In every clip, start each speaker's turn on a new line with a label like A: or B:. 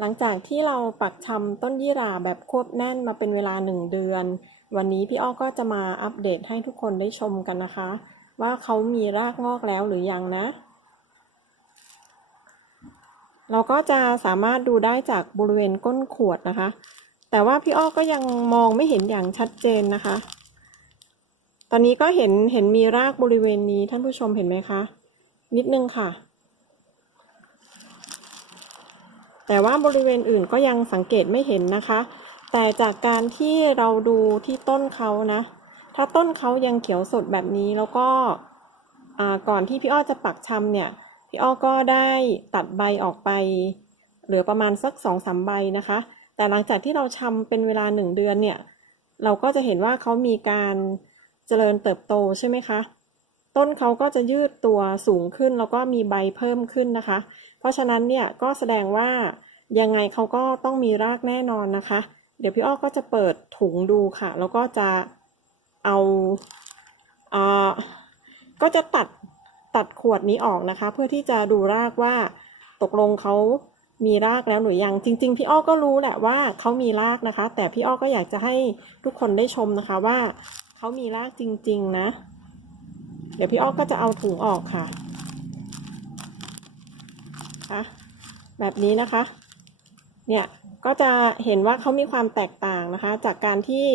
A: หลังจากที่เราปักชำต้นยี่หร่าแบบควบแน่นมาเป็นเวลาหนึ่งเดือน วันนี้พี่อ้อก็จะมาอัปเดตให้ทุกคนได้ชมกันนะคะ ว่าเขามีรากงอกแล้วหรือยังนะ เราก็จะสามารถดูได้จากบริเวณก้นขวดนะคะ แต่ว่าพี่อ้อก็ยังมองไม่เห็นอย่างชัดเจนนะคะ ตอนนี้ก็เห็นเห็นมีรากบริเวณนี้ท่านผู้ชมเห็นไหมคะ นิดนึงค่ะ แต่ว่าบริเวณอื่นก็ยังสังเกตไม่เห็นนะคะ แต่จากการที่เราดูที่ต้นเขานะ ถ้าต้นเขายังเขียวสดแบบนี้แล้วก็ก่อนที่พี่อ้อจะปักชำเนี่ย พี่อ้อก็ได้ตัดใบออกไปเหลือประมาณสักสองสามใบนะคะ แต่หลังจากที่เราชำเป็นเวลาหนึ่งเดือนเนี่ย เราก็จะเห็นว่าเขามีการเจริญเติบโตใช่ไหมคะ ต้นเขาก็จะยืดตัวสูงขึ้นแล้วก็มีใบเพิ่มขึ้นนะคะ เพราะฉะนั้นเนี่ยก็แสดงว่ายังไงเขาก็ต้องมีรากแน่นอนนะคะ เดี๋ยวพี่อ้อก็จะเปิดถุงดูค่ะ แล้วก็จะเอาเอ่อก็จะตัดตัดขวดนี้ออกนะคะ เพื่อที่จะดูรากว่าตกลงเขามีรากแล้วหรือยังจริง ๆ พี่อ้อก็รู้แหละว่าเขามีรากนะคะ แต่พี่อ้อก็อยากจะให้ทุกคนได้ชมนะคะว่าเขามีรากจริง ๆ นะ ดี๋ยวพี่อ้อก็จะเอาถุงออกค่ะคะแบบนี้นะคะ เนี่ยก็จะเห็นว่าเขามีความแตกต่างนะคะ จากการที่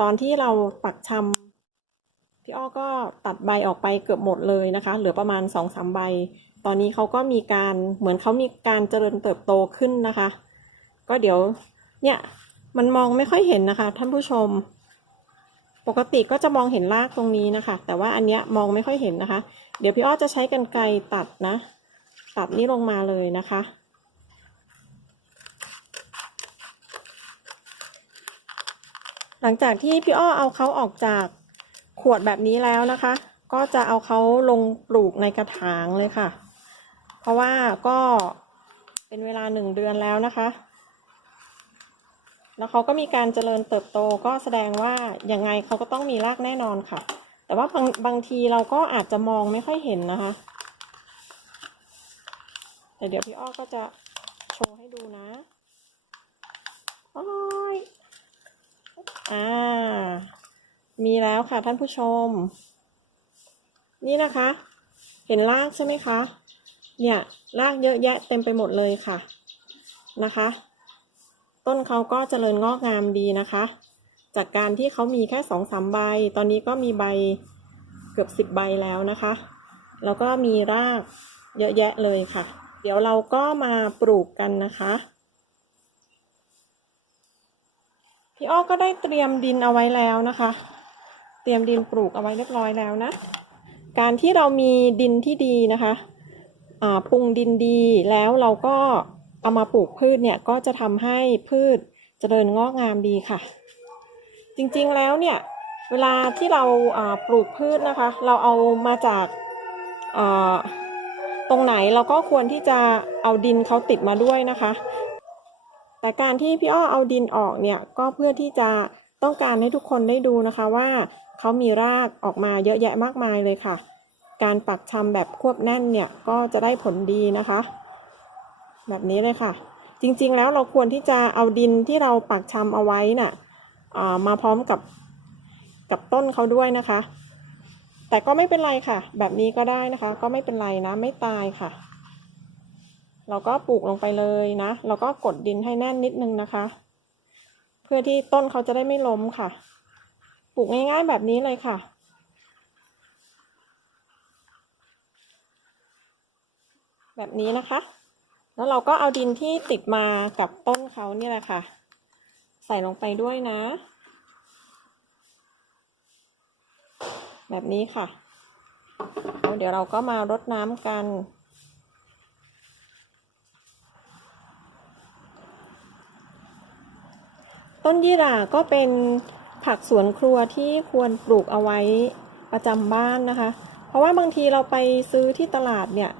A: ตอนที่เราปักชำพี่อ้อก็ตัดใบออกไปเกือบหมดเลยนะคะ เหลือประมาณสองสามใบ ตอนนี้เขาก็มีการเหมือนเขามีการเจริญเติบโตขึ้นนะคะ ก็เดี๋ยวเนี่ยมันมองไม่ค่อยเห็นนะคะ ท่านผู้ชม ปกติก็จะมองเห็นรากตรงนี้นะคะ แต่ว่าอันเนี้ยมองไม่ค่อยเห็นนะคะ เดี๋ยวพี่อ้อจะใช้กรรไกรตัดนะ ตัดนี้ลงมาเลยนะคะ หลังจากที่พี่อ้อเอาเขาออกจากขวดแบบนี้แล้วนะคะ ก็จะเอาเขาลงปลูกในกระถางเลยค่ะ เพราะว่าก็เป็นเวลาหนึ่งเดือนแล้วนะคะ แล้วเขาก็มีการเจริญเติบโตก็แสดงว่ายังไงเขาก็ต้องมีรากแน่นอนค่ะ แต่ว่าบางบางทีเราก็อาจจะมองไม่ค่อยเห็นนะคะ แต่เดี๋ยวพี่อ้อก็จะโชว์ให้ดูนะโอ้ยอ่า มีแล้วค่ะท่านผู้ชม นี่นะคะ เห็นรากใช่ไหมคะ เนี่ยรากเยอะแยะเต็มไปหมดเลยค่ะนะคะ ต้นเขาก็เจริญงอกงามดีนะคะ จากการที่เขามีแค่สองสามใบ ตอนนี้ก็มีใบเกือบสิบใบแล้วนะคะ แล้วก็มีรากเยอะแยะเลยค่ะ เดี๋ยวเราก็มาปลูกกันนะคะพี่อ้อก็ได้เตรียมดินเอาไว้แล้วนะคะ เตรียมดินปลูกเอาไว้เรียบร้อยแล้วนะ การที่เรามีดินที่ดีนะคะ อ่าปรุงดินดีแล้วเราก็ เอามาปลูกพืชเนี่ยก็จะทำให้พืชเจริญงอกงามดีค่ะ จริงๆแล้วเนี่ยเวลาที่เราปลูกพืชนะคะ เราเอามาจากตรงไหนเราก็ควรที่จะเอาดินเขาติดมาด้วยนะคะ แต่การที่พี่อ้อเอาดินออกเนี่ยก็เพื่อที่จะต้องการให้ทุกคนได้ดูนะคะว่าเขามีรากออกมาเยอะแยะมากมายเลยค่ะ การปักชำแบบควบแน่นเนี่ยก็จะได้ผลดีนะคะ แบบนี้เลยค่ะ จริงๆแล้วเราควรที่จะเอาดินที่เราปักชำเอาไว้น่ะมาพร้อมกับกับต้นเขาด้วยนะคะ แต่ก็ไม่เป็นไรค่ะ แบบนี้ก็ได้นะคะ ก็ไม่เป็นไรนะไม่ตายค่ะ เราก็ปลูกลงไปเลยนะ เราก็กดดินให้แน่นนิดนึงนะคะ เพื่อที่ต้นเขาจะได้ไม่ล้มค่ะ ปลูกง่ายๆแบบนี้เลยค่ะแบบนี้นะคะ แล้วเราก็เอาดินที่ติดมากับต้นเขาเนี่ยแหละค่ะ ใส่ลงไปด้วยนะ แบบนี้ค่ะเดี๋ยวเราก็มารดน้ำกันต้นยี่หร่าก็เป็นผักสวนครัวที่ควรปลูกเอาไว้ประจำบ้านนะคะ เพราะว่าบางทีเราไปซื้อที่ตลาดเนี่ย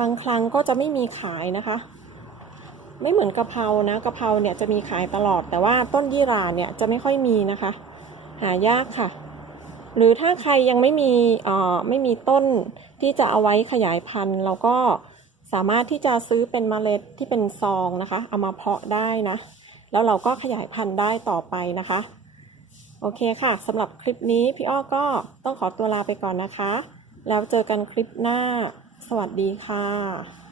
A: บางครั้งก็จะไม่มีขายนะคะ ไม่เหมือนกะเพรานะกะเพราเนี่ยจะมีขายตลอด แต่ว่าต้นยี่หร่าเนี่ยจะไม่ค่อยมีนะคะ หายากค่ะ หรือถ้าใครยังไม่มีเอ่อไม่มีต้นที่จะเอาไว้ขยายพันธุ์เราก็สามารถที่จะซื้อเป็นเมล็ดที่เป็นซองนะคะ เอามาเพาะได้นะ แล้วเราก็ขยายพันธุ์ได้ต่อไปนะคะ โอเคค่ะสำหรับคลิปนี้พี่อ้อก็ต้องขอตัวลาไปก่อนนะคะ แล้วเจอกันคลิปหน้า สวัสดีค่ะ